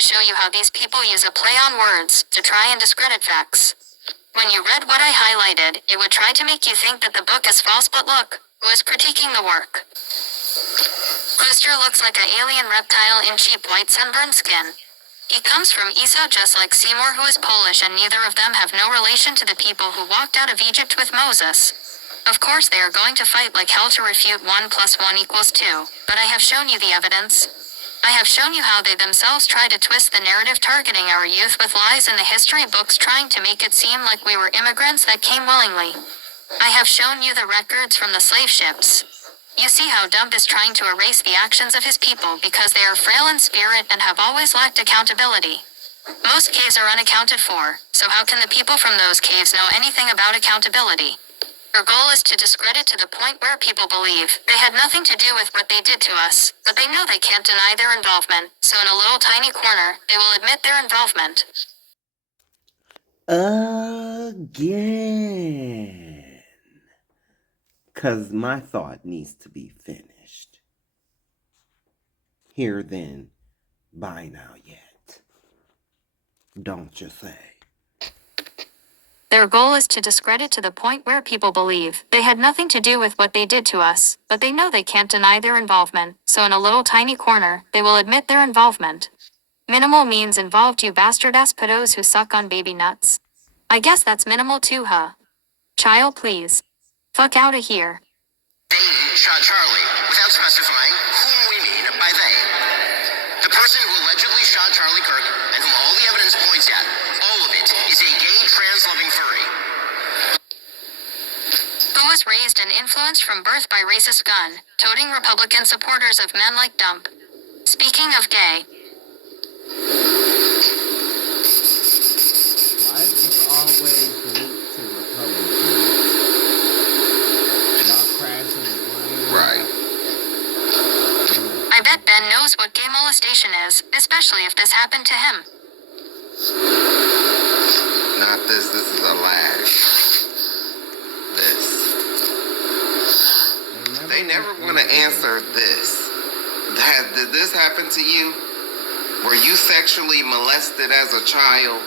to show you how these people use a play on words to try and discredit facts. When you read what I highlighted, it would try to make you think that the book is false, but look, who is critiquing the work? Poster looks like an alien reptile in cheap white sunburned skin. He comes from Esau just like Seymour, who is Polish, and neither of them have no relation to the people who walked out of Egypt with Moses. Of course they are going to fight like hell to refute 1 + 1 = 2, but I have shown you the evidence. I have shown you how they themselves try to twist the narrative, targeting our youth with lies in the history books, trying to make it seem like we were immigrants that came willingly. I have shown you the records from the slave ships. You see how Dump is trying to erase the actions of his people because they are frail in spirit and have always lacked accountability. Most caves are unaccounted for, so how can the people from those caves know anything about accountability? Their goal is to discredit to the point where people believe they had nothing to do with what they did to us, but they know they can't deny their involvement, so in a little tiny corner, they will admit their involvement. Again. 'Cause my thought needs to be finished. Here then, bye now yet. Don't you say? Their goal is to discredit to the point where people believe they had nothing to do with what they did to us, but they know they can't deny their involvement, so in a little tiny corner, they will admit their involvement. Minimal means involved, you bastard-ass pedos who suck on baby nuts. I guess that's minimal too, huh? Child, please. Fuck outta here. Dane shot Charlie, without specifying whom we mean by they. The person who allegedly shot Charlie Kirk, and whom all the evidence points at, all of it, is a gay, trans-loving furry. Who was raised and influenced from birth by racist gun-toting Republican supporters of men like Dump. Speaking of gay. Life is always linked to Republicans. Not crashing the plane. Right. I bet Ben knows what gay molestation is, especially if this happened to him. Not this. This is a lash. This. They never want to answer this. Did this happen to you? Were you sexually molested as a child?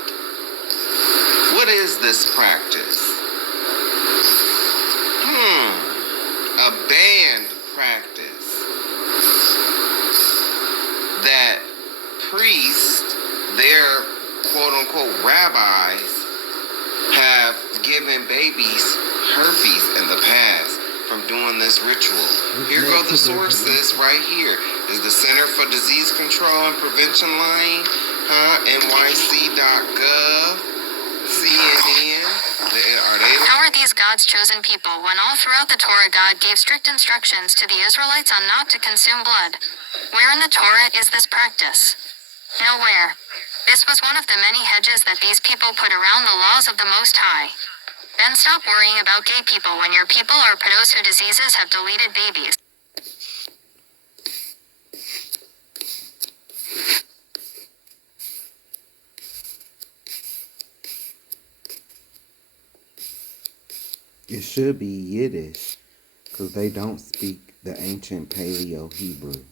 What is this practice? A banned practice that priests, their quote-unquote rabbis, have given babies herpes in the past from doing this ritual. Here go the sources right here. Is the Center for Disease Control and Prevention line, NYC.gov, CNN. How are these God's chosen people when all throughout the Torah God gave strict instructions to the Israelites on not to consume blood? Where in the Torah is this practice? Nowhere. This was one of the many hedges that these people put around the laws of the Most High. Then stop worrying about gay people when your people are pedos whose diseases have deleted babies. It should be Yiddish, because they don't speak the ancient Paleo-Hebrew.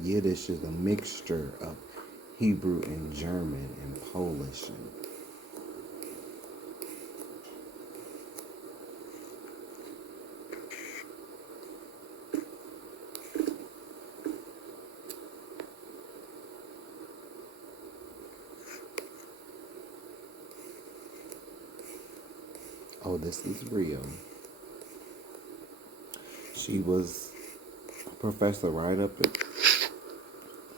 Yiddish is a mixture of Hebrew and German and Polish. Oh, this is real. She was a professor right up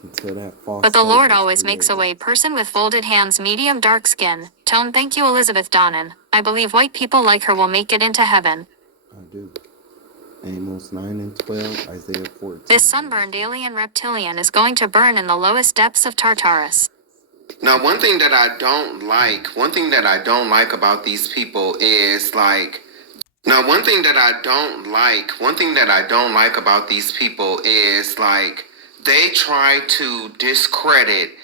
until that false. But the Lord always makes a way. Person with folded hands, medium dark skin. Tone, thank you, Elizabeth Donnan. I believe white people like her will make it into heaven. I do. Amos 9 and 12, Isaiah 14. This sunburned alien reptilian is going to burn in the lowest depths of Tartarus. Now, one thing that I don't like about these people is about these people is they try to discredit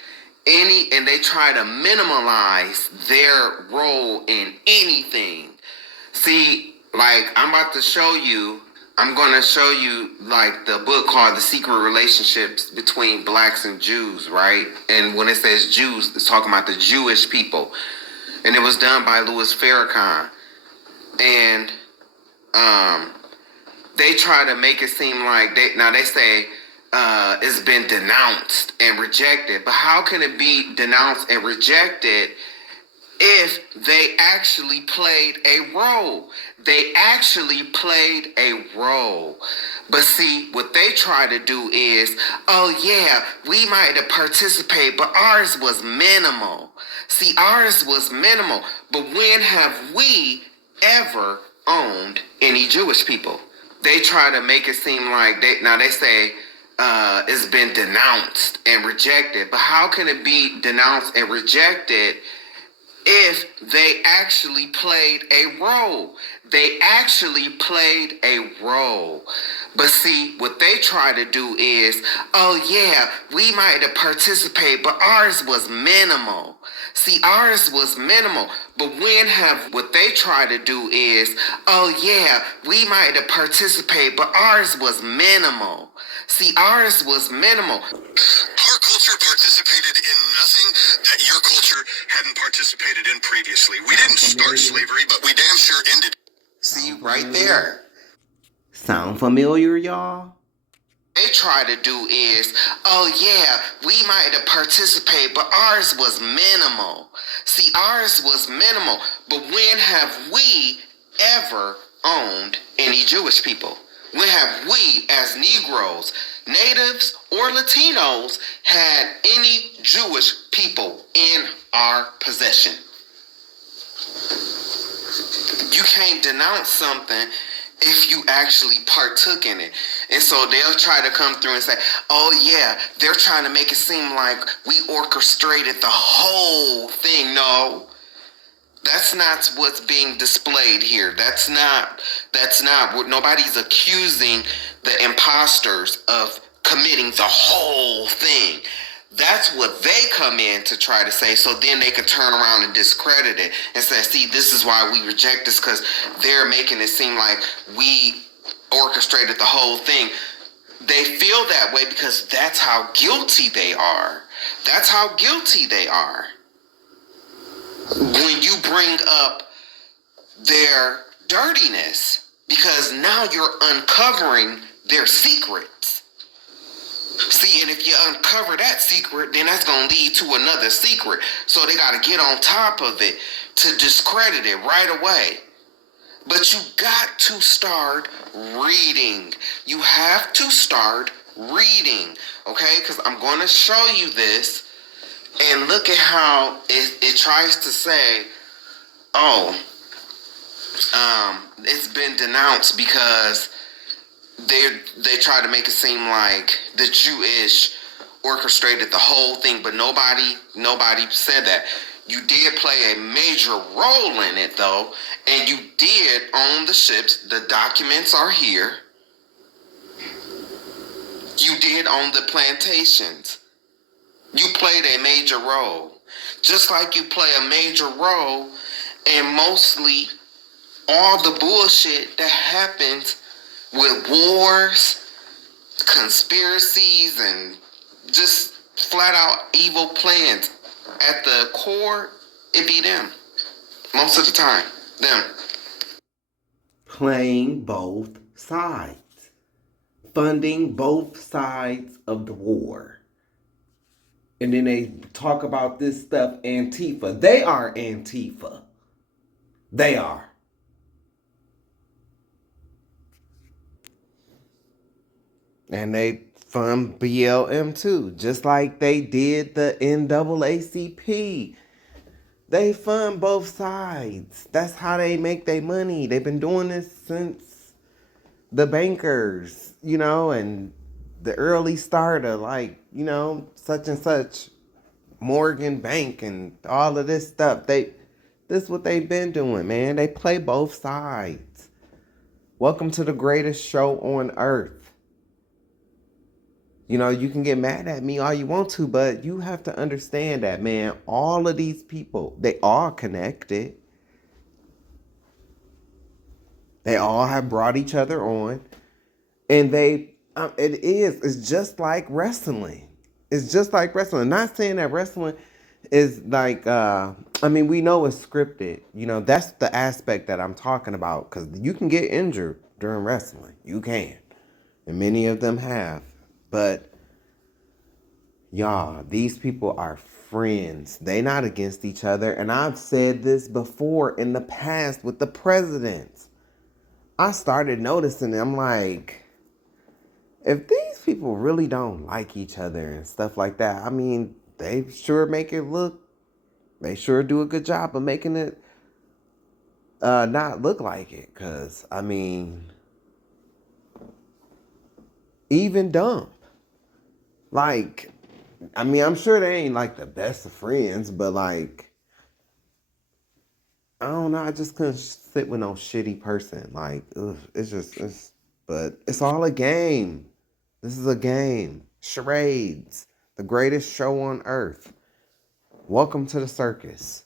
and they try to minimize their role in anything. See, I'm about to show you I'm going to show you like the book called The Secret Relationships Between Blacks and Jews, right? And when it says Jews, it's talking about the Jewish people. And it was done by Louis Farrakhan. And they try to make it seem like they say it's been denounced and rejected. But how can it be denounced and rejected if they actually played a role? They actually played a role. But see, what they try to do is, oh yeah, we might have participated, but ours was minimal. See, ours was minimal. But when have we ever owned any Jewish people? They try to make it seem like they say it's been denounced and rejected. But how can it be denounced and rejected if they actually played a role? They actually played a role. But see, what they try to do is, oh yeah, we might have participated, but ours was minimal. See, ours was minimal. But when have what they try to do is, oh yeah, we might have participated, but ours was minimal. See, ours was minimal. Our culture participated in nothing that your culture hadn't participated in previously. We didn't start slavery, but we damn sure ended. See, right there. Sound familiar, y'all? They try to do is, oh yeah, we might have participated, but ours was minimal. See, ours was minimal. But when have we ever owned any Jewish people? When have we, as Negroes, Natives, or Latinos, had any Jewish people in our possession? You can't denounce something if you actually partook in it. And so they'll try to come through and say, oh yeah, they're trying to make it seem like we orchestrated the whole thing. No, that's not what's being displayed here. That's not what nobody's accusing the imposters of committing the whole thing. That's what they come in to try to say, so then they can turn around and discredit it and say, see, this is why we reject this, because they're making it seem like we orchestrated the whole thing. They feel that way because that's how guilty they are. That's how guilty they are. When you bring up their dirtiness, because now you're uncovering their secrets. See, and if you uncover that secret, then that's going to lead to another secret. So they got to get on top of it to discredit it right away. But you got to start reading. You have to start reading, okay? Because I'm going to show you this. And look at how it tries to say, oh, it's been denounced because they try to make it seem like the Jewish orchestrated the whole thing, but nobody said that. You did play a major role in it, though, and you did own the ships. The documents are here. You did own the plantations. You played a major role. Just like you play a major role in mostly all the bullshit that happens with wars, conspiracies, and just flat out evil plans. At the core, it be them. Most of the time, them. Playing both sides. Funding both sides of the war. And then they talk about this stuff, Antifa. They are Antifa. They are. And they fund BLM too, just like they did the NAACP. They fund both sides. That's how they make their money. They've been doing this since the bankers, and the early starter, like, such and such, Morgan Bank and all of this stuff. This is what they've been doing, man. They play both sides. Welcome to the greatest show on earth. You can get mad at me all you want to, but you have to understand that, man, all of these people, they are connected. They all have brought each other on. And it's just like wrestling. It's just like wrestling. Not saying that wrestling is like, we know it's scripted. That's the aspect that I'm talking about. Because you can get injured during wrestling. You can. And many of them have. But, y'all, these people are friends. They not against each other. And I've said this before in the past with the presidents. I started noticing, I'm like, if these people really don't like each other and stuff like that, they sure they sure do a good job of making it not look like it. Because, even Dump. Like, I'm sure they ain't like the best of friends, but like, I don't know, I just couldn't sit with no shitty person. Like, ugh, but it's all a game. This is a game. Charades. The greatest show on earth. Welcome to the circus.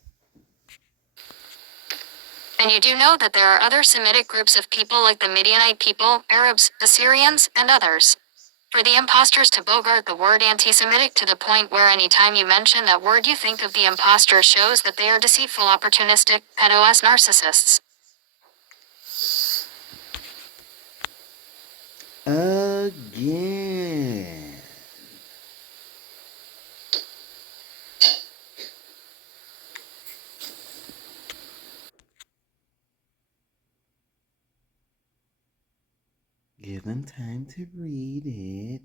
And you do know that there are other Semitic groups of people like the Midianite people, Arabs, Assyrians, and others. For the imposters to bogart the word anti-Semitic to the point where any time you mention that word you think of the imposter shows that they are deceitful, opportunistic, pedo-ass narcissists. Again. Give them time to read it.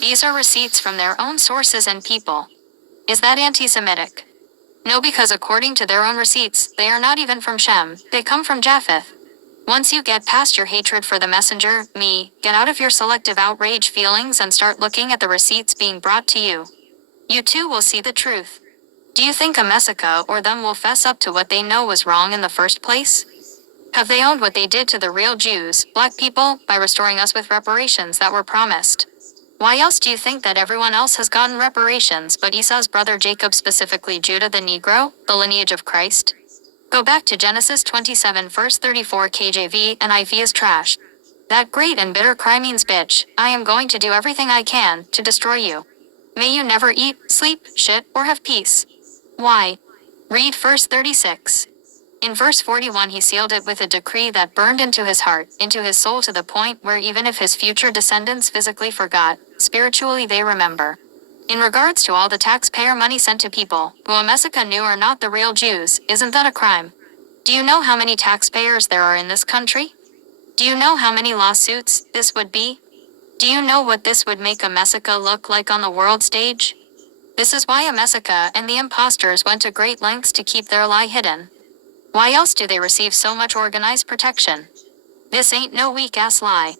These are receipts from their own sources and people. Is that anti-Semitic? No, because according to their own receipts, they are not even from Shem, they come from Japheth. Once you get past your hatred for the messenger, me, get out of your selective outrage feelings and start looking at the receipts being brought to you. You too will see the truth. Do you think Amesica or them will fess up to what they know was wrong in the first place? Have they owned what they did to the real Jews, black people, by restoring us with reparations that were promised? Why else do you think that everyone else has gotten reparations but Esau's brother Jacob, specifically Judah the Negro, the lineage of Christ? Go back to Genesis 27 verse 34 KJV and IV is trash. That great and bitter cry means bitch, I am going to do everything I can to destroy you. May you never eat, sleep, shit, or have peace. Why? Read verse 36. In verse 41 he sealed it with a decree that burned into his heart, into his soul, to the point where even if his future descendants physically forgot, spiritually they remember. In regards to all the taxpayer money sent to people, who Amesica knew are not the real Jews, isn't that a crime? Do you know how many taxpayers there are in this country? Do you know how many lawsuits this would be? Do you know what this would make Amesica look like on the world stage? This is why Amesica and the imposters went to great lengths to keep their lie hidden. Why else do they receive so much organized protection? This ain't no weak-ass lie.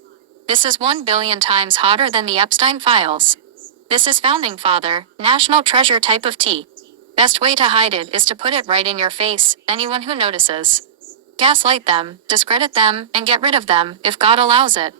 This is 1 billion times hotter than the Epstein files. This is founding father, national treasure type of tea. Best way to hide it is to put it right in your face, anyone who notices. Gaslight them, discredit them, and get rid of them, if God allows it.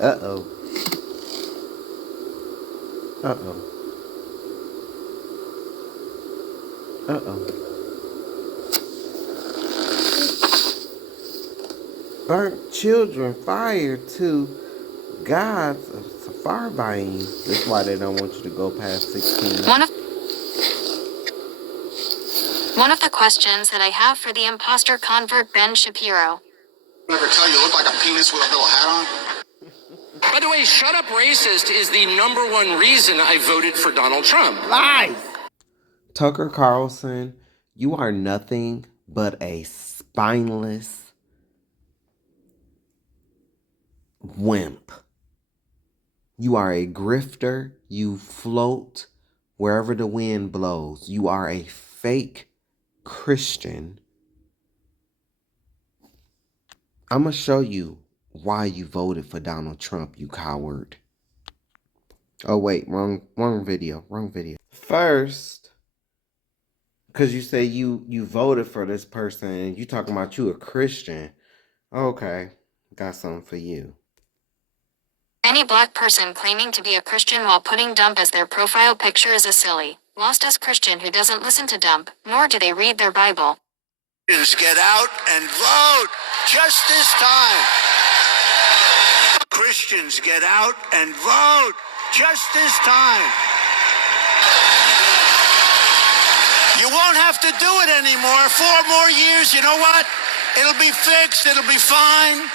Uh-oh. Uh-oh. Uh-oh. Burnt children fired to gods of Sepharvaim. That's why they don't want you to go past 16. One of the questions that I have for the imposter convert Ben Shapiro. Never tell you look like a penis with a little hat on? By the way, shut up racist is the number one reason I voted for Donald Trump. Lies! Tucker Carlson, you are nothing but a spineless wimp. You are a grifter. You float wherever the wind blows. You are a fake Christian. I'm going to show you why you voted for Donald Trump, you coward. Oh, wait, wrong video. First, because you say you voted for this person and you talking about you a Christian. Okay, got something for you. Any black person claiming to be a Christian while putting Dump as their profile picture is a silly, lost-ass Christian who doesn't listen to Dump, nor do they read their Bible. Get out and vote just this time. Christians, get out and vote just this time. You won't have to do it anymore. 4 more years, you know what? It'll be fixed. It'll be fine.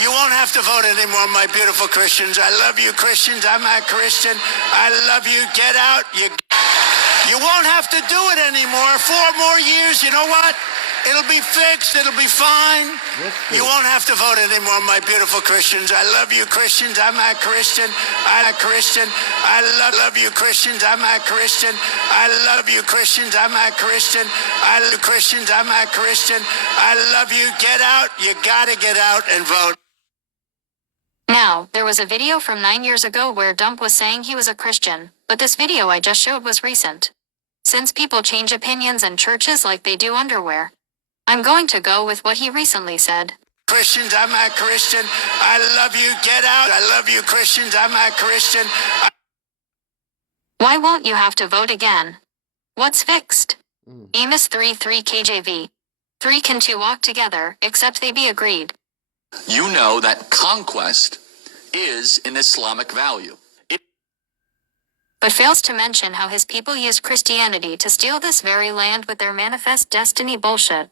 You won't have to vote anymore, my beautiful Christians. I love you, Christians. I'm a Christian. I love you. Get out. You won't have to do it anymore. 4 more years, you know what? It'll be fixed. It'll be fine. You won't have to vote anymore, my beautiful Christians. I love you, Christians. I'm a Christian. I'm a Christian. I love you, Christians. I'm a Christian. I love you, Christians. I'm a Christian. I love Christians. I'm a Christian. I love you. Get out. You gotta get out and vote. Now, there was a video from 9 years ago where Dump was saying he was a Christian, but this video I just showed was recent. Since people change opinions and churches like they do underwear, I'm going to go with what he recently said. Christians, I'm a Christian. I love you. Get out. I love you, Christians. I'm a Christian. Why won't you have to vote again? What's fixed? Amos 3:3 KJV. 3 can 2 walk together, except they be agreed. You know that conquest is an Islamic value. But fails to mention how his people used Christianity to steal this very land with their manifest destiny bullshit.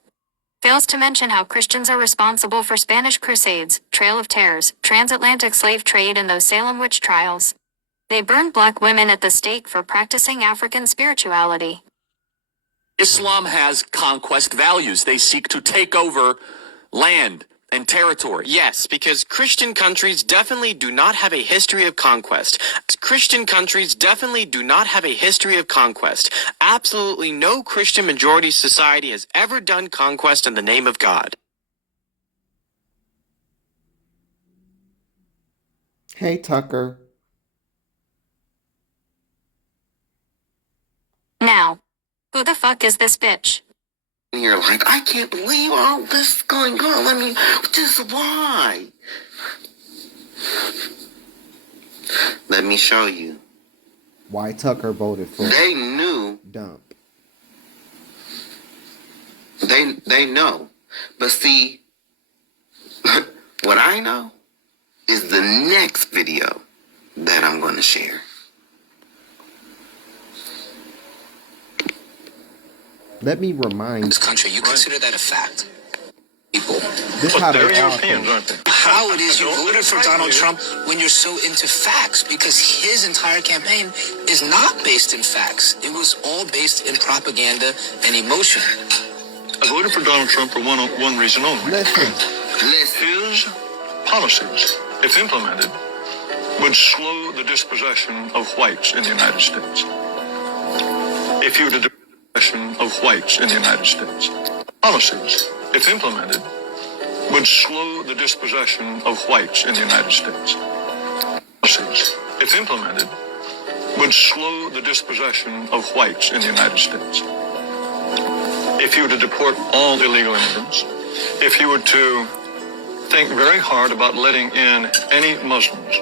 Fails to mention how Christians are responsible for Spanish Crusades, Trail of Tears, transatlantic slave trade, and those Salem witch trials. They burned black women at the stake for practicing African spirituality. Islam has conquest values. They seek to take over land and territory. Yes, because Christian countries definitely do not have a history of conquest. Christian countries definitely do not have a history of conquest. Absolutely no Christian majority society has ever done conquest in the name of God. Hey, Tucker. Now, who the fuck is this bitch? And you're like, I can't believe all this is going on. I mean, just why? Let me show you. Why Tucker voted for They knew. Dump. They know. But see, what I know is the next video that I'm going to share. Let me remind this country, you consider that a fact? People. this how they They're all Europeans, think. aren't they? How it is you voted for Donald Trump when you're so into facts, because his entire campaign is not based in facts. It was all based in propaganda and emotion. I voted for Donald Trump for one reason only. Listen, His policies, if implemented, would slow the dispossession of whites in the United States. If you were to do dispossession of whites in the United States, policies, if implemented, would slow the dispossession of whites in the United States. Policies, if implemented, would slow the dispossession of whites in the United States. If you were to deport all illegal immigrants, if you were to think very hard about letting in any Muslims,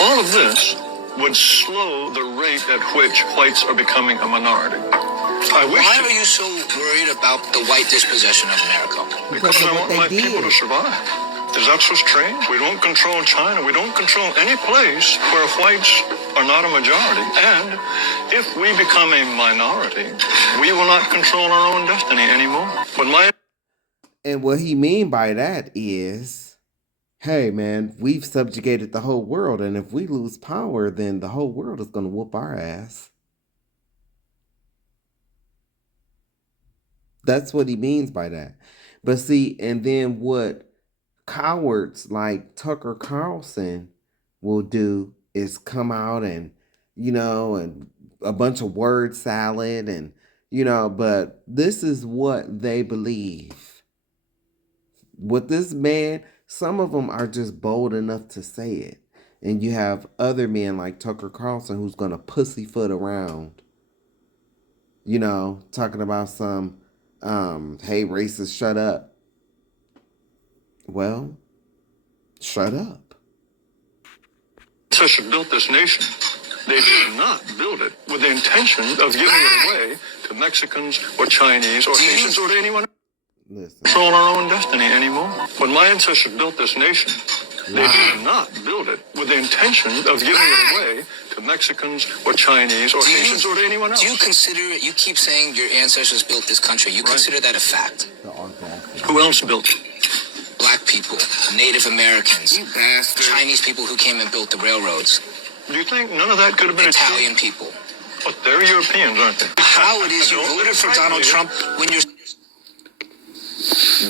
all of this would slow the rate at which whites are becoming a minority. I wish Why are you so worried about the white dispossession of America? because of I what want they my people did. to survive. Is that so strange? We don't control China. We don't control any place where whites are not a majority. And if we become a minority, we will not control our own destiny anymore. But and what he mean by that is, hey man, we've subjugated the whole world, and if we lose power, then the whole world is gonna whoop our ass. That's what he means by that. But see, and then what cowards like Tucker Carlson will do is come out and, and a bunch of word salad and, but this is what they believe. With this man, some of them are just bold enough to say it. And you have other men like Tucker Carlson who's going to pussyfoot around, talking about some, hey, racist, shut up. Well, shut up. Ancestors built this nation. They did not build it with the intention of giving it away to Mexicans or Chinese or Haitians or to anyone else. Listen. Control our own destiny anymore. When my ancestors built this nation, they did not build it with the intention of giving it away to Mexicans or Chinese or Haitians or to anyone else. Do you consider, you keep saying your ancestors built this country, you consider that a fact? Who else built it? Black people, Native Americans, You bastard. Chinese people who came and built the railroads, Do you think none of that could have been Italian achieved? people. But they're Europeans, aren't they? How it is you voted for Donald Trump when you're...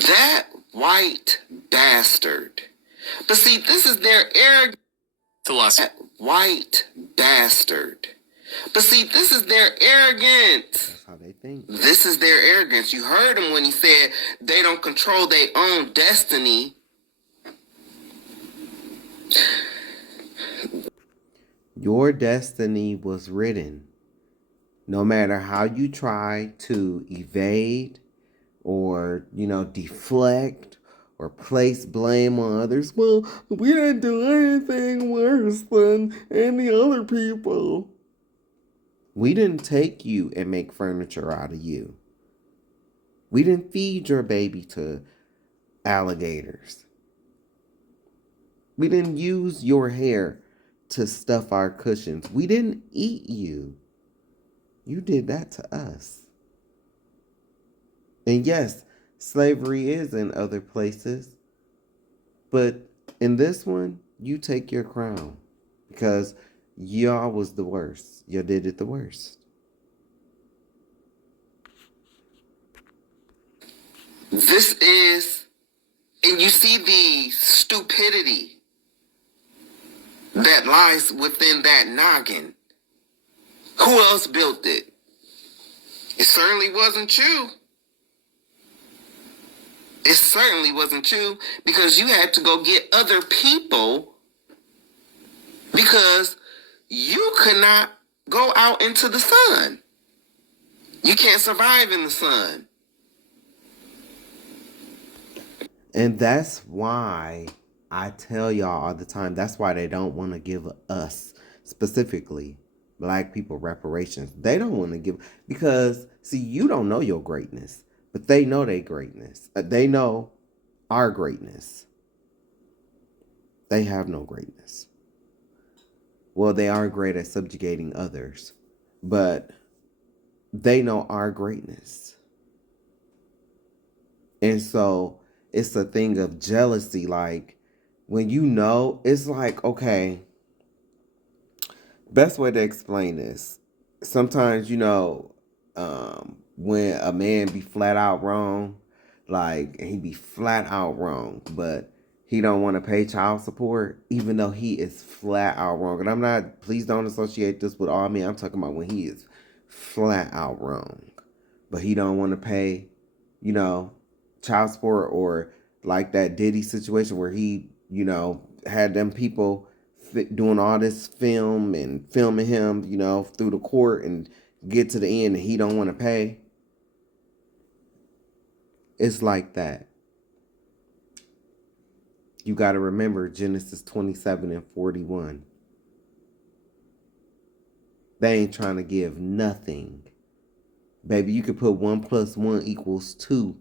That white bastard. But see, this is their arrogance. Philosophy. That white bastard. But see, this is their arrogance. That's how they think. This is their arrogance. You heard him when he said they don't control their own destiny. Your destiny was written. No matter how you try to evade or, deflect or place blame on others. Well, we didn't do anything worse than any other people. We didn't take you and make furniture out of you. We didn't feed your baby to alligators. We didn't use your hair to stuff our cushions. We didn't eat you. You did that to us. And yes, slavery is in other places. But in this one, you take your crown. Because y'all was the worst. You did it the worst. This is, and you see the stupidity that lies within that noggin. Who else built it? It certainly wasn't you. It certainly wasn't you, because you had to go get other people because you could not go out into the sun. You can't survive in the sun. And that's why I tell y'all all the time, that's why they don't want to give us, specifically Black people, reparations. They don't want to give, because, see, you don't know your greatness, but they know their greatness. They know our greatness. They have no greatness. Well, they are great at subjugating others, but they know our greatness. And so it's a thing of jealousy. Like, when you know, it's like, okay, best way to explain this. Sometimes, when a man be flat out wrong, like, and he be flat out wrong, but he don't want to pay child support, even though he is flat out wrong. And I'm not, please don't associate this with all men. I'm talking about when he is flat out wrong, but he don't want to pay, child support, or like that Diddy situation where he, had them people doing all this film and filming him, through the court, and get to the end and he don't want to pay. It's like that. You got to remember Genesis 27:41. They ain't trying to give nothing. Baby, you could put 1 + 1 = 2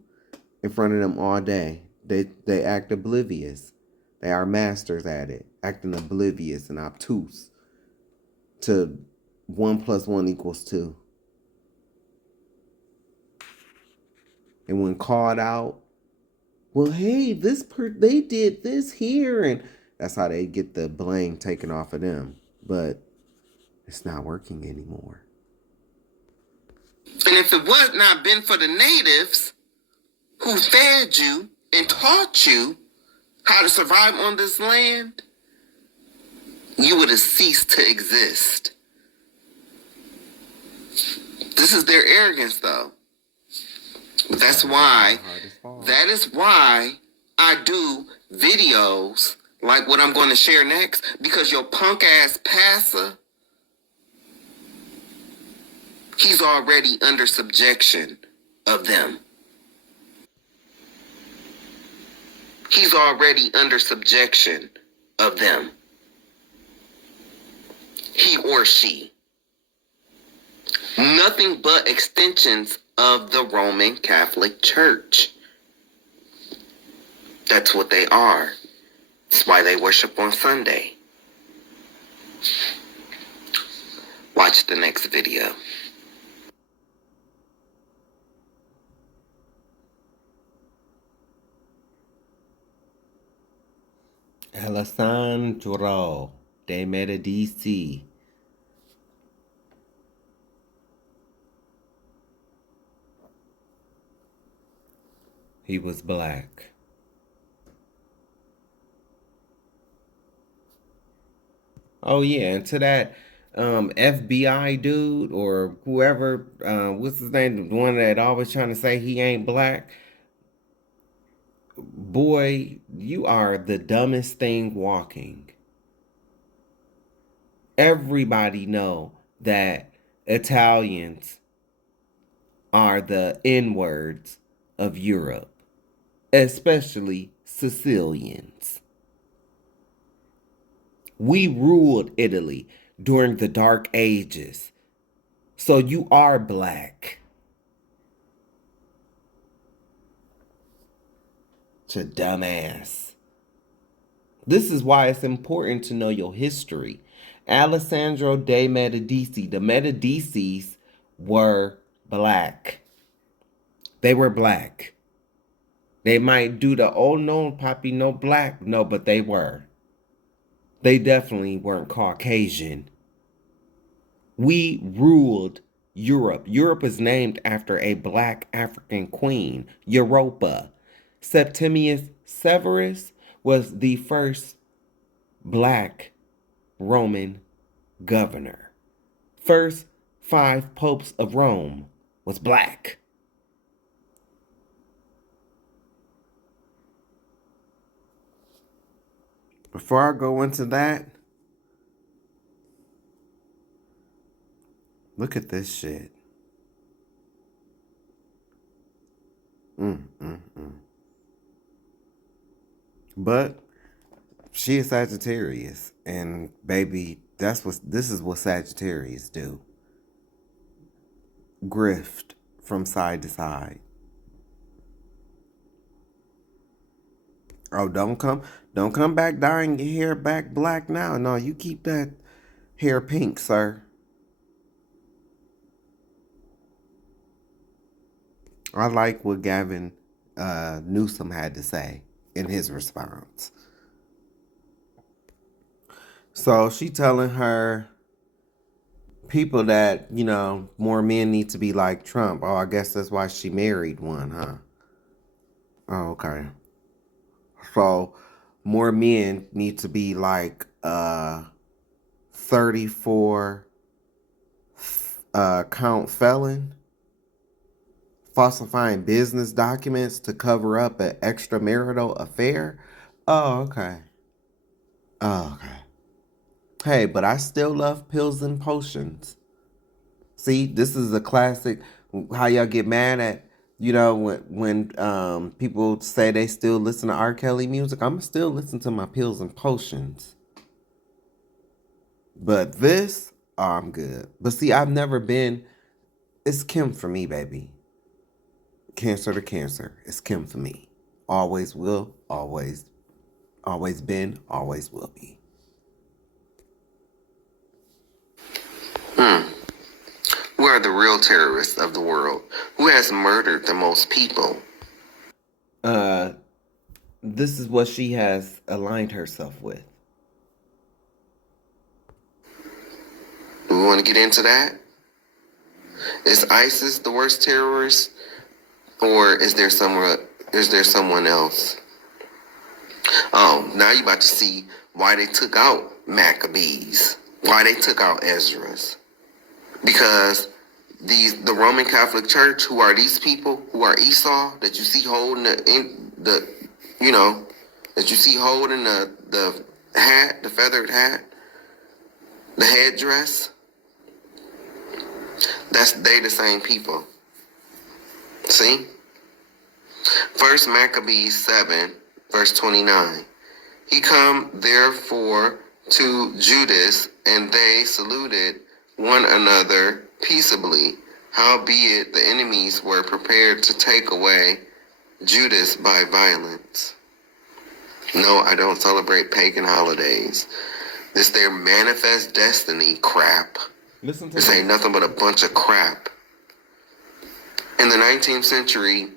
in front of them all day. They act oblivious. They are masters at it, acting oblivious and obtuse to 1 + 1 = 2. And when called out, well, hey, they did this here, and that's how they get the blame taken off of them. But it's not working anymore. And if it was not been for the natives who fed you and taught you how to survive on this land, you would have ceased to exist. This is their arrogance, though. But that is why I do videos like what I'm going to share next, because your punk ass passer, he's already under subjection of them. He's already under subjection of them. He or she. Nothing but extensions of the Roman Catholic Church. That's what they are. That's why they worship on Sunday. Watch the next video. Alessandro de Medici. He was black. Oh yeah, and to that FBI dude or whoever, what's his name, the one that always trying to say he ain't black. Boy, you are the dumbest thing walking. Everybody know that Italians are the N-words of Europe, especially Sicilians. We ruled Italy during the Dark Ages, so you are black. To dumbass. This is why it's important to know your history. Alessandro de Medici, the Medicis were black. They were black. They might do the old no poppy no black, no, but they were. They definitely weren't Caucasian. We ruled Europe. Europe is named after a black African queen, Europa. Septimius Severus was the first black Roman governor. First 5 popes of Rome was black. Before I go into that, look at this shit. But she is Sagittarius, and baby, this is what Sagittarius do. Grift from side to side. Oh, don't come back dyeing your hair back black now. No, you keep that hair pink, sir. I like what Gavin Newsom had to say in his response. So she telling her people that, more men need to be like Trump. Oh, I guess that's why she married one, huh? Oh, okay. So more men need to be like 34 count felon, falsifying business documents to cover up an extramarital affair. Oh, okay. Oh, okay. Hey, but I still love pills and potions. See, this is a classic. How y'all get mad at, when people say they still listen to R. Kelly music. I'm still listen to my pills and potions. But this, I'm good. But see, I've never been. It's Kim for me, baby. Cancer to cancer. It's Kim for me. Always will. Always been. Always will be. Who are the real terrorists of the world? Who has murdered the most people? This is what she has aligned herself with. Do we want to get into that? Is ISIS the worst terrorist, or is there someone else? Now you about to see why they took out Maccabees, why they took out Ezra's. Because the Roman Catholic Church, who are these people, who are Esau, that you see holding the hat, the feathered hat, the headdress, they the same people. See? First Maccabees 7, verse 29. He come therefore to Judas, and they saluted one another peaceably. Howbeit the enemies were prepared to take away Judas by violence. No, I don't celebrate pagan holidays. This their manifest destiny crap. Listen to this ain't nothing but a bunch of crap. In the 19th century,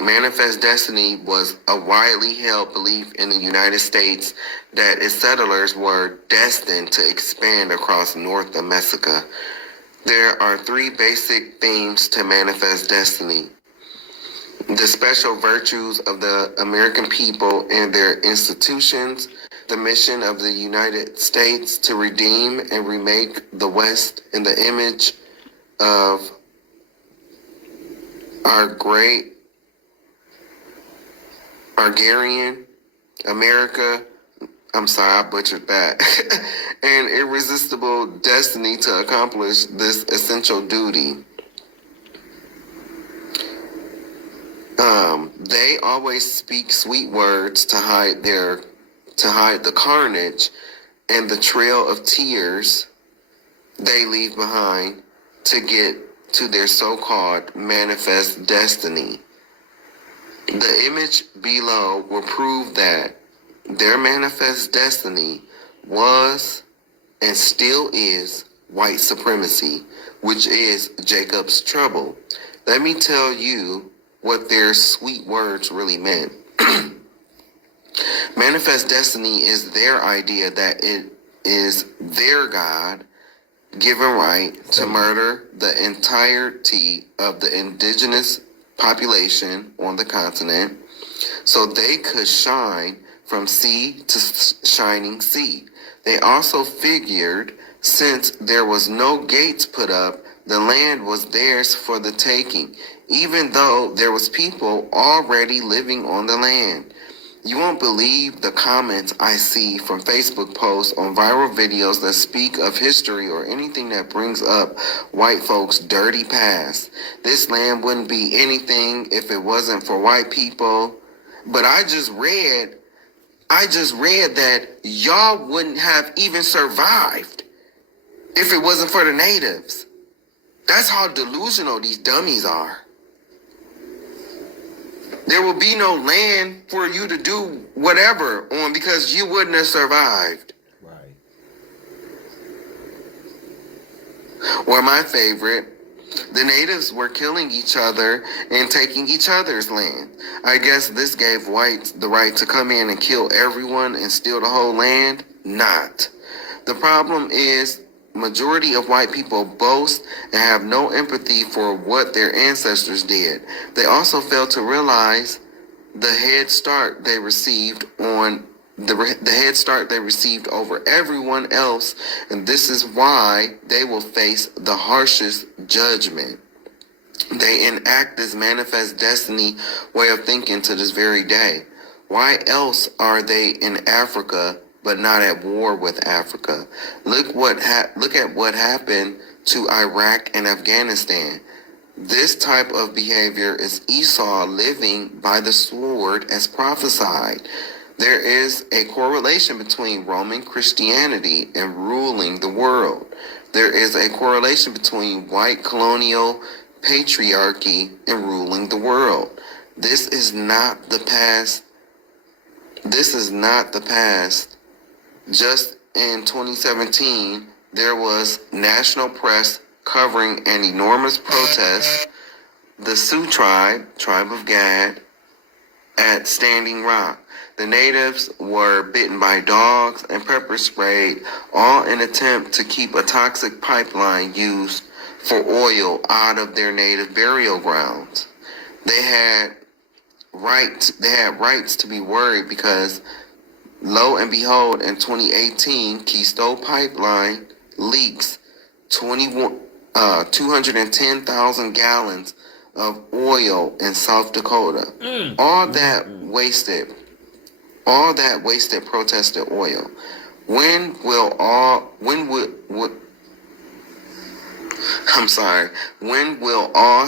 manifest destiny was a widely held belief in the United States that its settlers were destined to expand across North America. There are three basic themes to manifest destiny: the special virtues of the American people and their institutions, the mission of the United States to redeem and remake the West in the image of our great Argarian America. I'm sorry, I butchered that. An irresistible destiny to accomplish this essential duty. They always speak sweet words to hide the carnage and the trail of tears they leave behind to get to their so-called manifest destiny. The image below will prove that their manifest destiny was and still is white supremacy, which is Jacob's trouble. Let me tell you what their sweet words really meant. Manifest destiny is their idea that it is their God given right to murder the entirety of the indigenous population on the continent so they could shine from sea to shining sea. They also figured since there was no gates put up, the land was theirs for the taking, even though there was people already living on the land. You won't believe the comments I see from Facebook posts on viral videos that speak of history or anything that brings up white folks' dirty past. This land wouldn't be anything if it wasn't for white people. But I just read that y'all wouldn't have even survived if it wasn't for the natives. That's how delusional these dummies are. There will be no land for you to do whatever on because you wouldn't have survived. Right. Or my favorite, the natives were killing each other and taking each other's land. I guess this gave whites the right to come in and kill everyone and steal the whole land? Not. The problem is majority of white people boast and have no empathy for what their ancestors did. They also fail to realize the head start they received over everyone else, and this is why they will face the harshest judgment. They enact this manifest destiny way of thinking to this very day. Why else are they in Africa but not at war with Africa? Look at what happened to Iraq and Afghanistan. This type of behavior is Esau living by the sword as prophesied. There is a correlation between Roman Christianity and ruling the world. There is a correlation between white colonial patriarchy and ruling the world. This is not the past. This is not the past. Just in 2017, there was national press covering an enormous protest, the Sioux tribe of Gad, at Standing Rock. The natives were bitten by dogs and pepper sprayed, all in an attempt to keep a toxic pipeline used for oil out of their native burial grounds. They had rights to be worried because Lo and behold, in 2018, Keystone Pipeline leaks 210,000 gallons of oil in South Dakota. All that wasted protested oil. When will all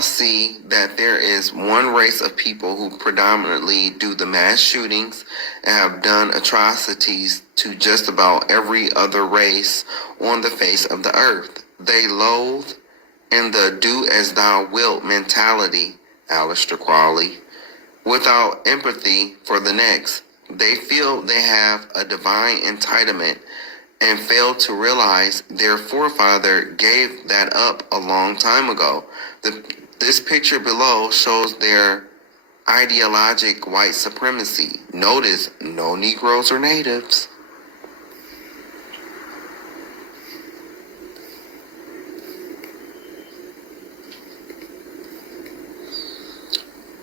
see that there is one race of people who predominantly do the mass shootings and have done atrocities to just about every other race on the face of the earth? They loathe in the do as thou wilt mentality, Aleister Crowley, without empathy for the next. They feel they have a divine entitlement and fail to realize their forefather gave that up a long time ago. This picture below shows their ideologic white supremacy. Notice no Negroes or natives.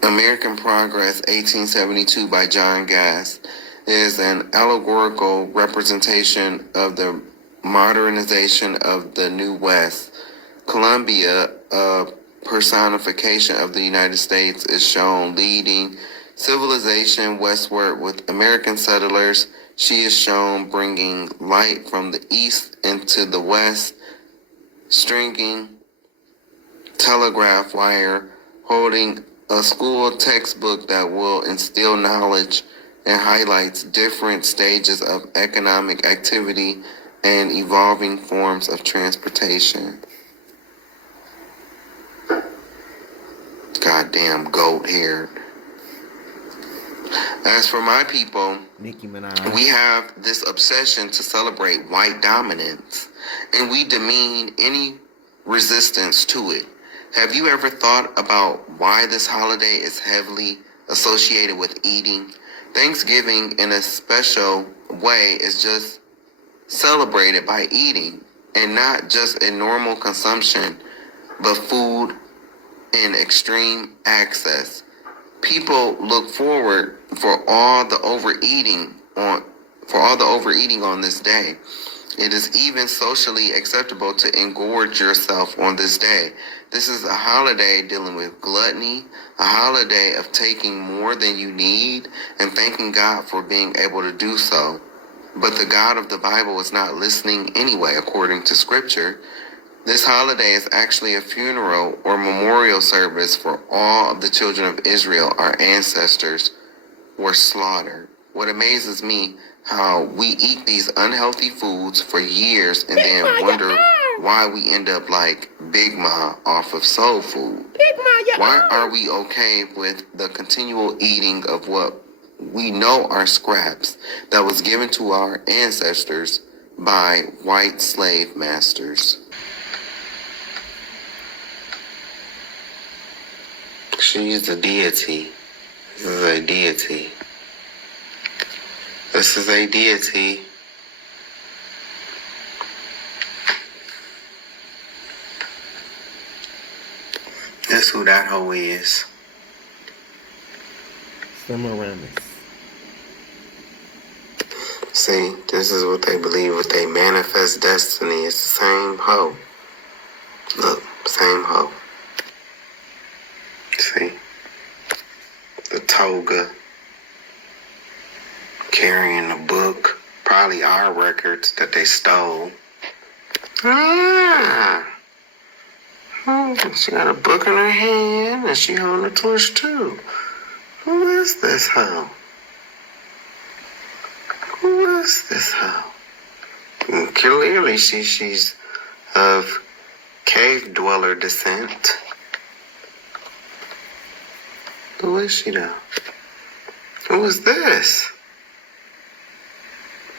American Progress, 1872 by John Gass, is an allegorical representation of the modernization of the New West. Columbia, a personification of the United States, is shown leading civilization westward with American settlers. She is shown bringing light from the east into the west, stringing telegraph wire, holding a school textbook that will instill knowledge and highlights different stages of economic activity and evolving forms of transportation. Goddamn goat hair. As for my people, Nicki Minaj. we have this obsession to celebrate white dominance, and we demean any resistance to it. Have you ever thought about why this holiday is heavily associated with eating? Thanksgiving, in a special way, is just celebrated by eating, and not just in normal consumption, but food in extreme access. People look forward for all the overeating on this day. It is even socially acceptable to engorge yourself on this day. This is a holiday dealing with gluttony, a holiday of taking more than you need and thanking God for being able to do so. But the God of the Bible is not listening anyway, according to Scripture. This holiday is actually a funeral or memorial service for all of the children of Israel, our ancestors, were slaughtered. What amazes me, how we eat these unhealthy foods for years and then wonder why we end up like Big Ma off of soul food. Why are we okay with the continual eating of what we know are scraps that was given to our ancestors by white slave masters? She's a deity. This is a deity. This is a deity. That's who that hoe is. Semiramis. See, this is what they believe with they manifest destiny. It's the same hoe. Look, same hoe. See? The toga. Carrying a book. Probably our records that they stole. Ah! Oh, she got a book in her hand and she holding a torch too. Who is this hoe? Who is this hoe? And clearly she's of cave dweller descent. Who is she though? Who is this?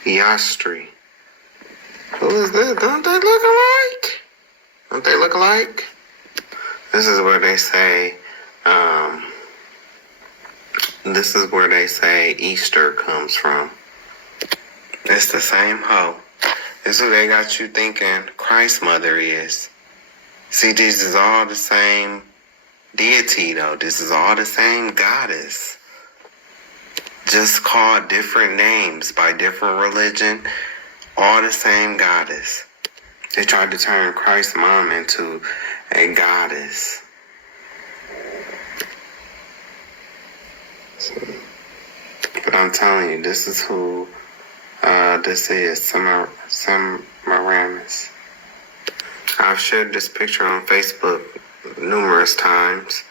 Yastri. Who is this? Don't they look alike? Don't they look alike? This is where they say, Easter comes from. It's the same hoe. This is who they got you thinking Christ's mother is. See, this is all the same deity, though. This is all the same goddess. just called different names by different religion, all the same goddess. They tried to turn Christ's mom into a goddess. But I'm telling you, this is who this is, Semiramis. I've shared this picture on Facebook numerous times,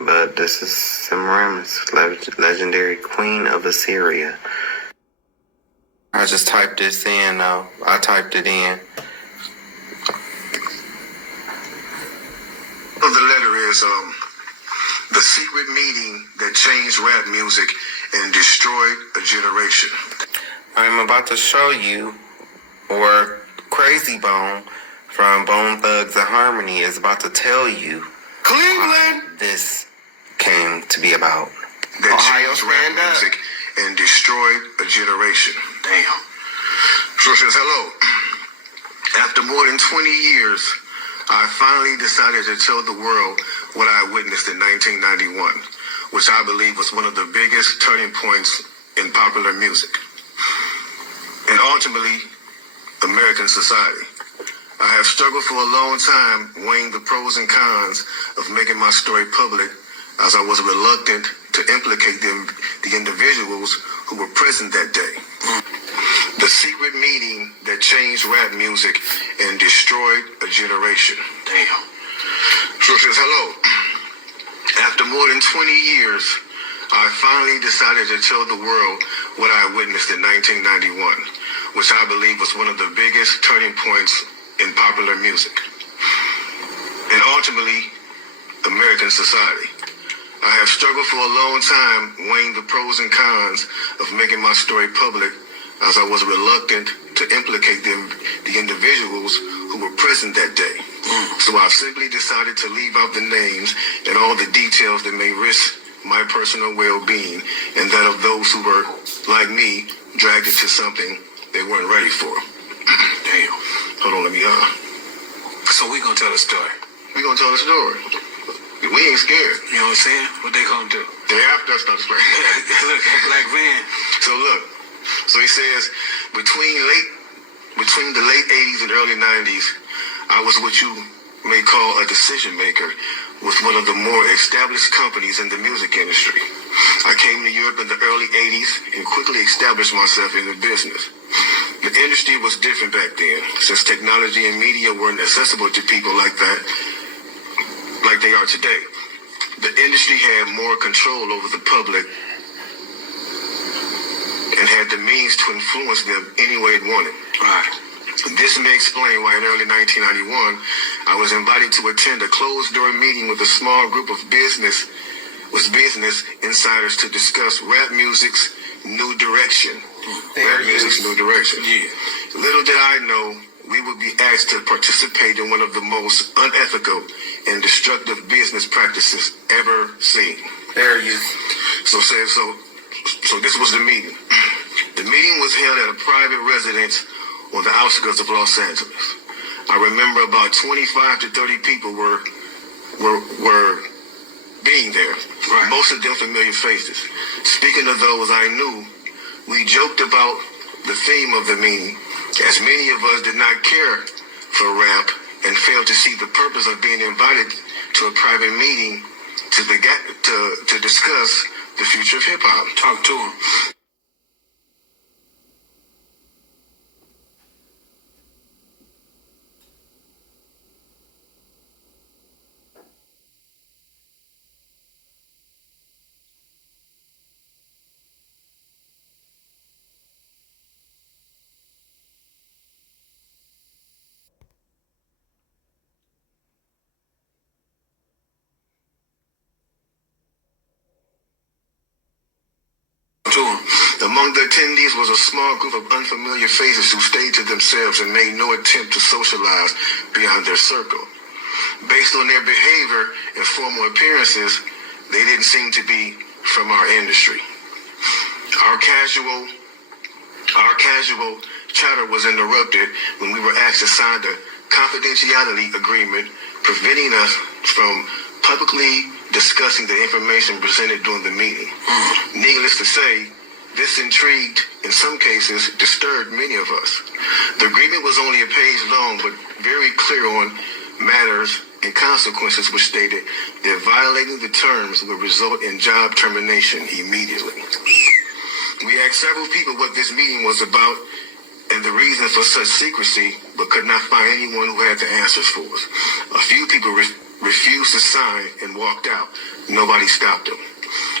but this is Semiramis, legendary queen of Assyria. I just typed this in, though. I typed it in. The letter is the secret meeting that changed rap music and destroyed a generation. I'm about to show you where Crazy Bone from Bone Thugs and Harmony is about to tell you Cleveland! This came to be about. That Ohio, changed rap stand up. music and destroyed a generation. Damn. So it says, hello. After more than 20 years, I finally decided to tell the world what I witnessed in 1991, which I believe was one of the biggest turning points in popular music and ultimately American society. I have struggled for a long time weighing the pros and cons of making my story public, as I was reluctant to implicate the individuals who were present that day. The secret meeting that changed rap music and destroyed a generation. Damn. So it says, hello. After more than 20 years, I finally decided to tell the world what I witnessed in 1991, which I believe was one of the biggest turning points in popular music and ultimately American society. I have struggled for a long time weighing the pros and cons of making my story public, as I was reluctant to implicate the individuals who were present that day. So I've simply decided to leave out the names and all the details that may risk my personal well-being and that of those who were, like me, dragged into something they weren't ready for. Damn. Hold on, let me So we gonna tell the story. We gonna tell the story. We ain't scared. You know what I'm saying? What they gonna do? They after us, not scared. Look, black man. So look. So he says, between the late 80s and early 90s, I was what you may call a decision maker with one of the more established companies in the music industry. I came to Europe in the early 80s and quickly established myself in the business. The industry was different back then, since technology and media weren't accessible to people like that, like they are today. The industry had more control over the public and had the means to influence them any way it wanted. Right. This may explain why in early 1991, I was invited to attend a closed-door meeting with a small group of business insiders to discuss rap music's new direction. Rap music's new direction. Yeah. Little did I know we would be asked to participate in one of the most unethical and destructive business practices ever seen. There you. So this was the meeting. The meeting was held at a private residence on the outskirts of Los Angeles. I remember about 25 to 30 people were being there. Right. Most of them familiar faces. Speaking of those I knew, we joked about the theme of the meeting, as many of us did not care for rap and failed to see the purpose of being invited to a private meeting to discuss the future of hip-hop. Talk to him. Among the attendees was a small group of unfamiliar faces who stayed to themselves and made no attempt to socialize beyond their circle. Based on their behavior and formal appearances, they didn't seem to be from our industry. Our casual chatter was interrupted when we were asked to sign a confidentiality agreement preventing us from publicly discussing the information presented during the meeting. Needless to say, This intrigued, in some cases, disturbed many of us. The agreement was only a page long, but very clear on matters and consequences, which stated that violating the terms would result in job termination immediately. We asked several people what this meeting was about and the reason for such secrecy, but could not find anyone who had the answers for us. A few people refused to sign and walked out. Nobody stopped them.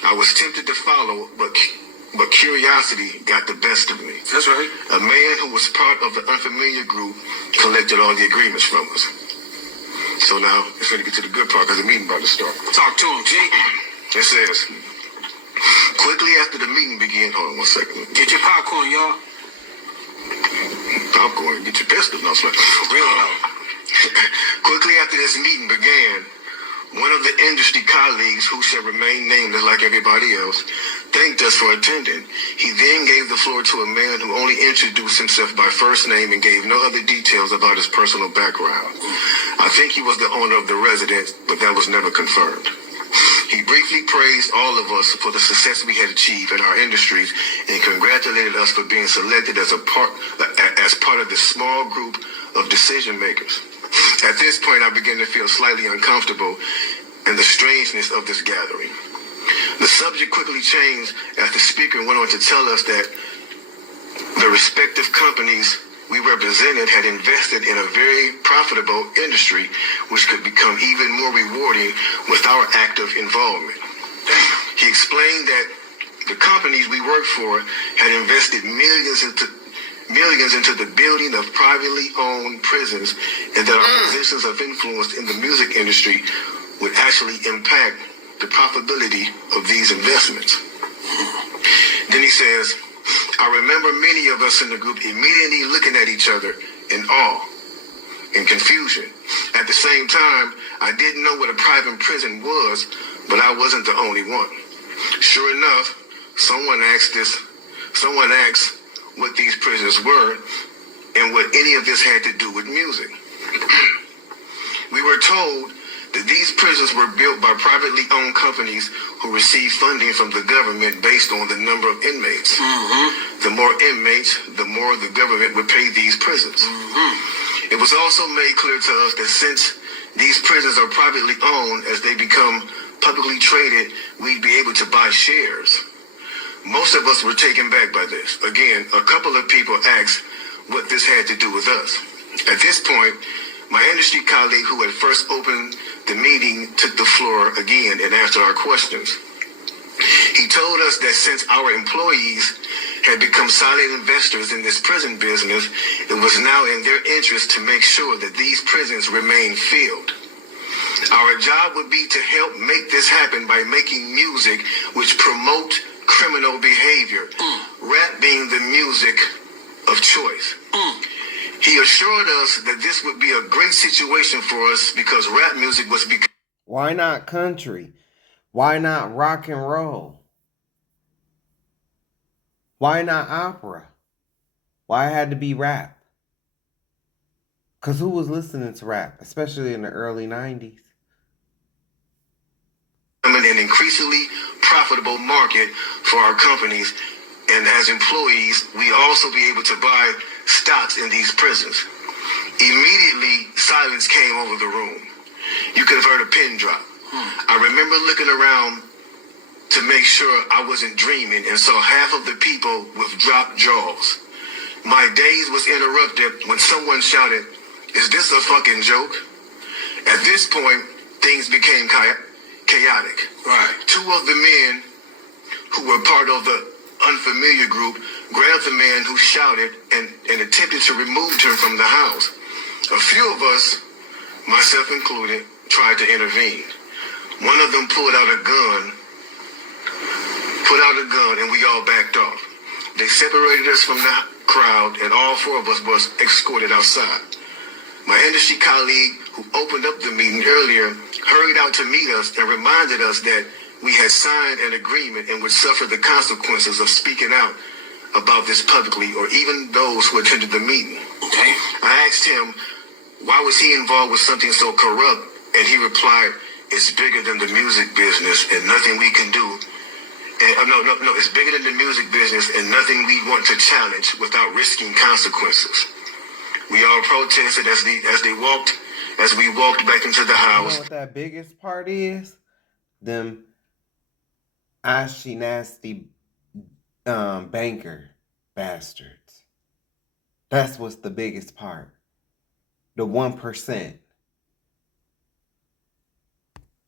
I was tempted to follow, but curiosity got the best of me. That's right. A man who was part of the unfamiliar group collected all the agreements from us. So now it's going to get to the good part because the meeting about to start. Talk to him, G. It says, quickly after the meeting began, hold on 1 second. Get your popcorn, y'all. Popcorn, get your pistol. No, it's like, quickly after this meeting began, one of the industry colleagues, who shall remain nameless like everybody else, thanked us for attending. He then gave the floor to a man who only introduced himself by first name and gave no other details about his personal background. I think he was the owner of the residence, but that was never confirmed. He briefly praised all of us for the success we had achieved in our industries and congratulated us for being selected as part of this small group of decision makers. At this point, I began to feel slightly uncomfortable in the strangeness of this gathering. The subject quickly changed as the speaker went on to tell us that the respective companies we represented had invested in a very profitable industry, which could become even more rewarding with our active involvement. He explained that the companies we worked for had invested millions into the building of privately owned prisons, and that our positions of influence in the music industry would actually impact the profitability of these investments. Then he says, I remember many of us in the group immediately looking at each other in awe and confusion. At the same time, I didn't know what a private prison was, but I wasn't the only one. Sure enough, someone asked what these prisons were and what any of this had to do with music. We were told that these prisons were built by privately owned companies who received funding from the government based on the number of inmates. The more inmates, the more the government would pay these prisons. It was also made clear to us that since these prisons are privately owned, as they become publicly traded, we'd be able to buy shares. Most of us were taken back by this. Again, a couple of people asked what this had to do with us. At this point, my industry colleague who had first opened the meeting took the floor again and answered our questions. He told us that since our employees had become silent investors in this prison business, it was now in their interest to make sure that these prisons remain filled. Our job would be to help make this happen by making music which promote criminal behavior, rap being the music of choice. He assured us that this would be a great situation for us because rap music was becoming... Why not country? Why not rock and roll? Why not opera? Why it had to be rap? Because who was listening to rap, especially in the early 90s? an increasingly profitable market for our companies, and as employees, we also be able to buy stocks in these prisons. Immediately, silence came over the room. You could have heard a pin drop. I remember looking around to make sure I wasn't dreaming and saw half of the people with dropped jaws. My daze was interrupted when someone shouted, "Is this a fucking joke?" At this point, things became chaotic. Right. Two of the men who were part of the unfamiliar group grabbed the man who shouted and attempted to remove him from the house. A few of us, myself included, tried to intervene. One of them pulled out a gun, and we all backed off. They separated us from the crowd, and all four of us was escorted outside. My industry colleague, who opened up the meeting earlier, hurried out to meet us and reminded us that we had signed an agreement and would suffer the consequences of speaking out about this publicly, or even those who attended the meeting. Okay. I asked him, why was he involved with something so corrupt? And he replied, "It's bigger than the music business and nothing we can do And, no, it's bigger than the music business and nothing we want to challenge without risking consequences. We all protested as we walked back into the You house. know what that biggest part is? Them ashy nasty banker bastards. That's what's the biggest part. The 1%.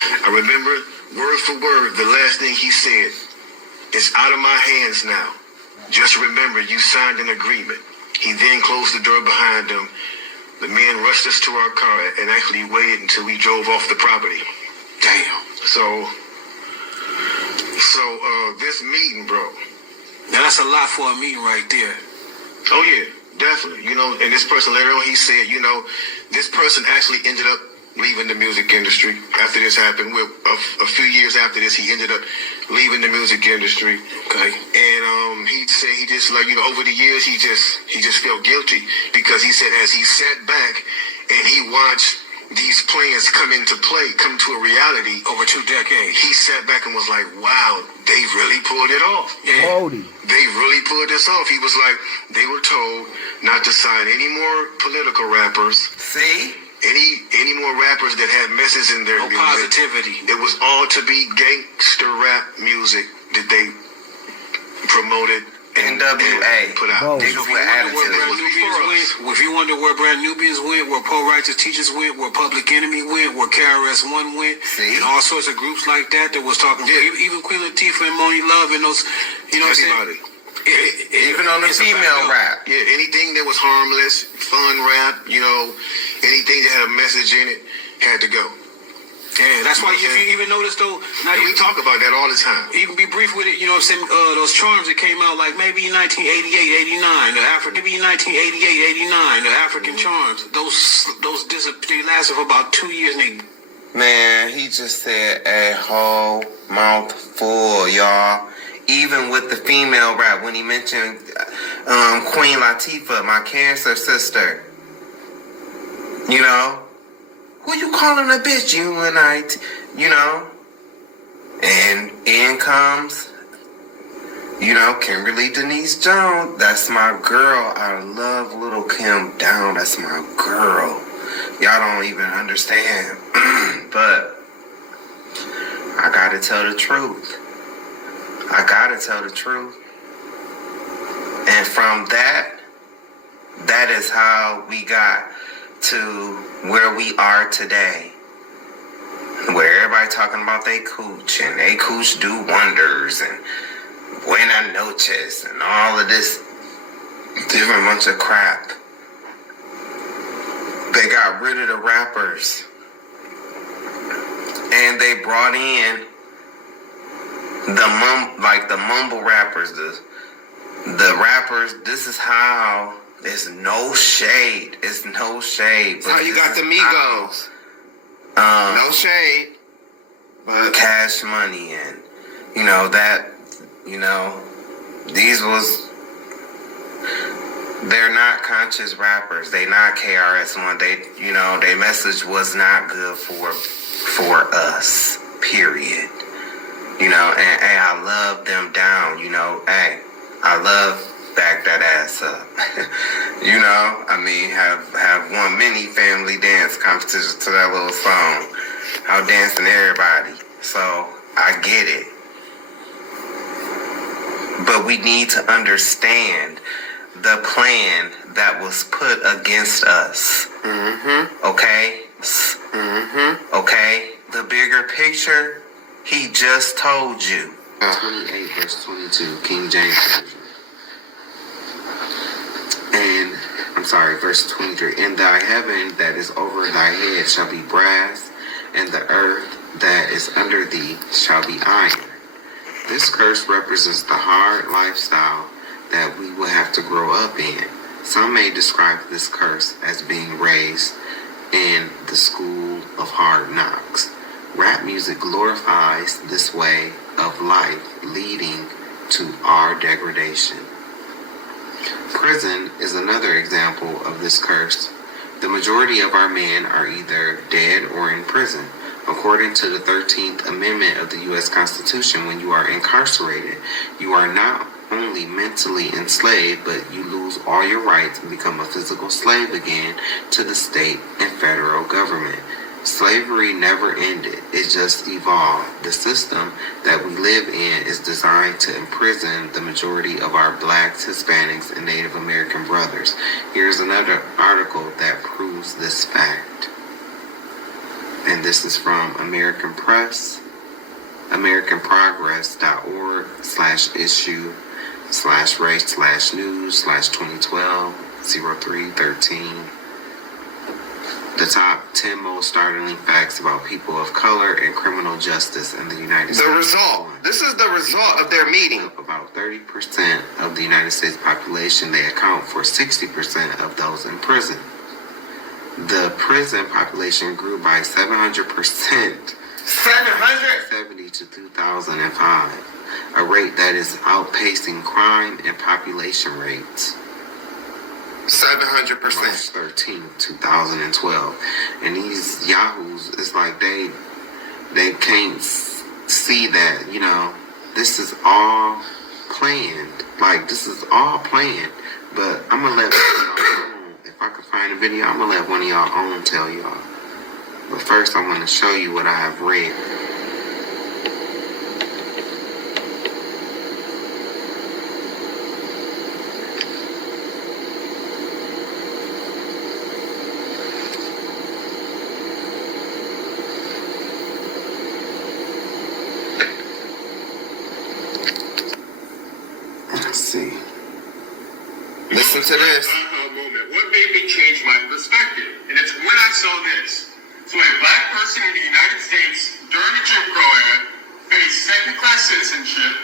I remember word for word the last thing he said. It's out of my hands now. Just remember, you signed an agreement. He then closed the door behind him. The men rushed us to our car and actually waited until we drove off the property. Damn. So this meeting, bro. Now that's a lot for a meeting right there. Oh yeah, definitely. You know, and this person later on, he said, you know, this person actually ended up leaving the music industry after this happened. A few years after this, he ended up leaving the music industry. Okay. And he said he just, like, you know, over the years he just felt guilty because he said as he sat back and he watched these plans come to a reality Over 2 decades. he sat back and was like, wow, they really pulled it off. Yeah. Brody. They really pulled this off. He was like, they were told not to sign any more political rappers, See? any more rappers that had messes in their No music. positivity. It was all to be gangster rap music that they promoted and NWA. put out. Bro. Niggas with attitude. If you wonder where Brand Nubians went, where Pro Righteous Teachers went, where Public Enemy went, where KRS-One went, See? and all sorts of groups like that was talking, Yeah. even Queen Latifah and Moni Love and those, you know what I'm saying? Everybody. Even on the It's a female fact, rap. Yeah, anything that was harmless, fun rap, you know, anything that had a message in it had to go. Yeah, that's why if Okay. you even notice though, now And we talk about that all the time. you can be brief with it, you know what I'm saying? Those charms that came out like maybe 1988, 89, maybe 1988, 89, the African charms. Those they lasted for about 2 years and they Man, he just said a whole mouthful, y'all. Even with the female rap, when he mentioned Queen Latifah, my cancer sister. You know? Who you calling a bitch? You and I, you know? And in comes, you know, Kimberly Denise Jones. That's my girl. I love Little Kim Down. That's my girl. Y'all don't even understand. But I gotta tell the truth. I gotta tell the truth. And from that is how we got to where we are today. Where everybody talking about they cooch and they cooch do wonders and buena noches and all of this different bunch of crap. They got rid of the rappers and they brought in the mumble rappers, the rappers. This is how. It's no shade. It's no shade. How you got the Migos? No shade. But Cash Money and, you know, that, you know, they're not conscious rappers. They not KRS-One. They, you know, their message was not good for us, period. You know, and hey, I love them down, you know, hey, I love back that ass up. You know, I mean, have won many family dance competitions to that little song. Out dancing everybody. So I get it. But we need to understand the plan that was put against us. mm-hmm. Okay? Mm-hmm. Okay? The bigger picture, he just told you. 28 verse 22, King James Version. And, I'm sorry, verse 23. And thy heaven that is over thy head shall be brass, and the earth that is under thee shall be iron. This curse represents the hard lifestyle that we will have to grow up in. Some may describe this curse as being raised in the school of hard knocks. Rap music glorifies this way of life, leading to our degradation. Prison is another example of this curse. The majority of our men are either dead or in prison. According to the 13th Amendment of the U.S. Constitution, when you are incarcerated, you are not only mentally enslaved, but you lose all your rights and become a physical slave again to the state and federal government. Slavery never ended, it just evolved. The system that we live in is designed to imprison the majority of our blacks, Hispanics, and Native American brothers. Here's another article that proves this fact. And this is from American Press, AmericanProgress.org/issue/race/news/2012-0313. The top 10 most startling facts about people of color and criminal justice in the United States. The result. This is the result of their meeting. About 30% of the United States population, they account for 60% of those in prison. The prison population grew by 700%. 770 to 2005, a rate that is outpacing crime and population rates. 700%. March 13, 2012. And these yahoos, it's like they can't see that, you know, this is all planned. Like, this is all planned. But I'm going to let if I can find a video, I'm going to let one of y'all own tell y'all. But first, I want to show you what I have read. Let's see. Listen to this. Moment. What made me change my perspective? And it's when I saw this. So a black person in the United States during the Jim Crow era faced second-class citizenship,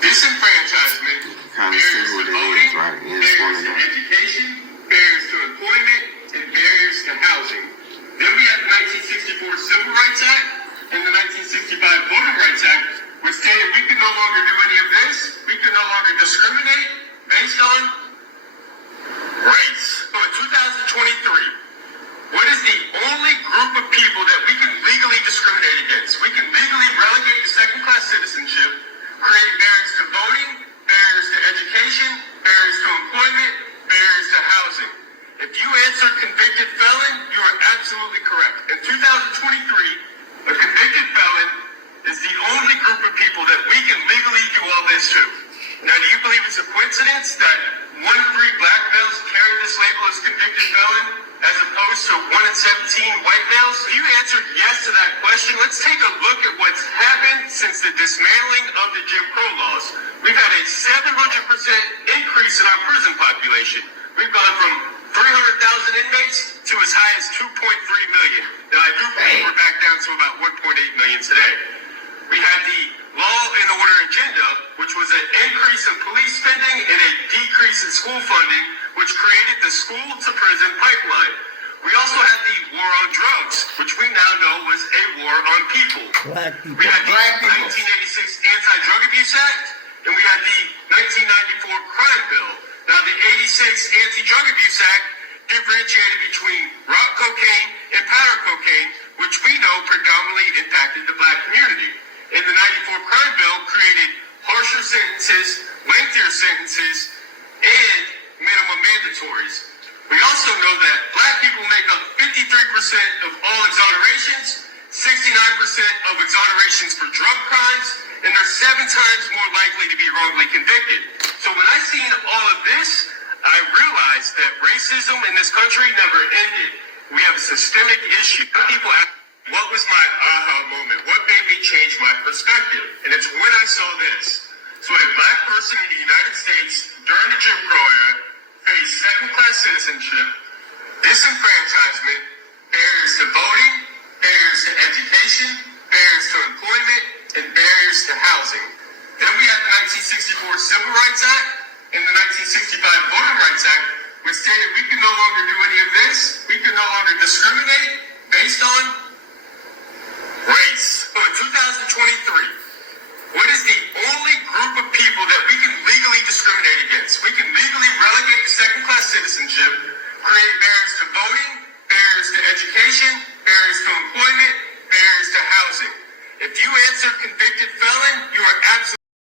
disenfranchisement, barriers to voting, barriers to education, barriers to employment, and barriers to housing. Then we have the 1964 Civil Rights Act and the 1965 Voting Rights Act, which stated we could no longer do any of this. We could no longer discriminate based on race. So in 2023, what is the only group of people that we can legally discriminate against? We can legally relegate to second-class citizenship, create barriers to voting, barriers to education, barriers to employment, barriers to housing. If you answered convicted felon, you are absolutely correct. In 2023, a convicted felon is the only group of people that we can legally do all this to. Now, do you believe it's a coincidence that 1 in 3 black males carry this label as convicted felon, as opposed to 1 in 17 white males? If you answered yes to that question, let's take a look at what's happened since the dismantling of the Jim Crow laws. We've had a 700% increase in our prison population. We've gone from 300,000 inmates to as high as 2.3 million. Now, I do believe we're back down to about 1.8 million today. We had the Law and Order agenda, which was an increase in police spending and a decrease in school funding, which created the school-to-prison pipeline. We also had the war on drugs, which we now know was a war on people. Black people. We had the 1986 Anti-Drug Abuse Act, and we had the 1994 Crime Bill. Now, the 86 Anti-Drug Abuse Act differentiated between rock cocaine and powder cocaine, which we know predominantly impacted the black community. And the 94 Crime Bill created harsher sentences, lengthier sentences, and minimum mandatories. We also know that black people make up 53% of all exonerations, 69% of exonerations for drug crimes, and they're 7 times more likely to be wrongly convicted. So when I seen all of this, I realized that racism in this country never ended. We have a systemic issue. People ask, what was my aha moment? What made me change my perspective? And it's when I saw this. So a black person in the United States during the Jim Crow era faced second-class citizenship, disenfranchisement, barriers to voting, barriers to education, barriers to employment, and barriers to housing. Then we have the 1964 Civil Rights Act and the 1965 Voting Rights Act, which stated we can no longer do any of this. We can no longer discriminate based on race. So in 2023, what is the only group of people that we can legally discriminate against? We can legally relegate to second-class citizenship, create barriers to voting, barriers to cancer convicted felon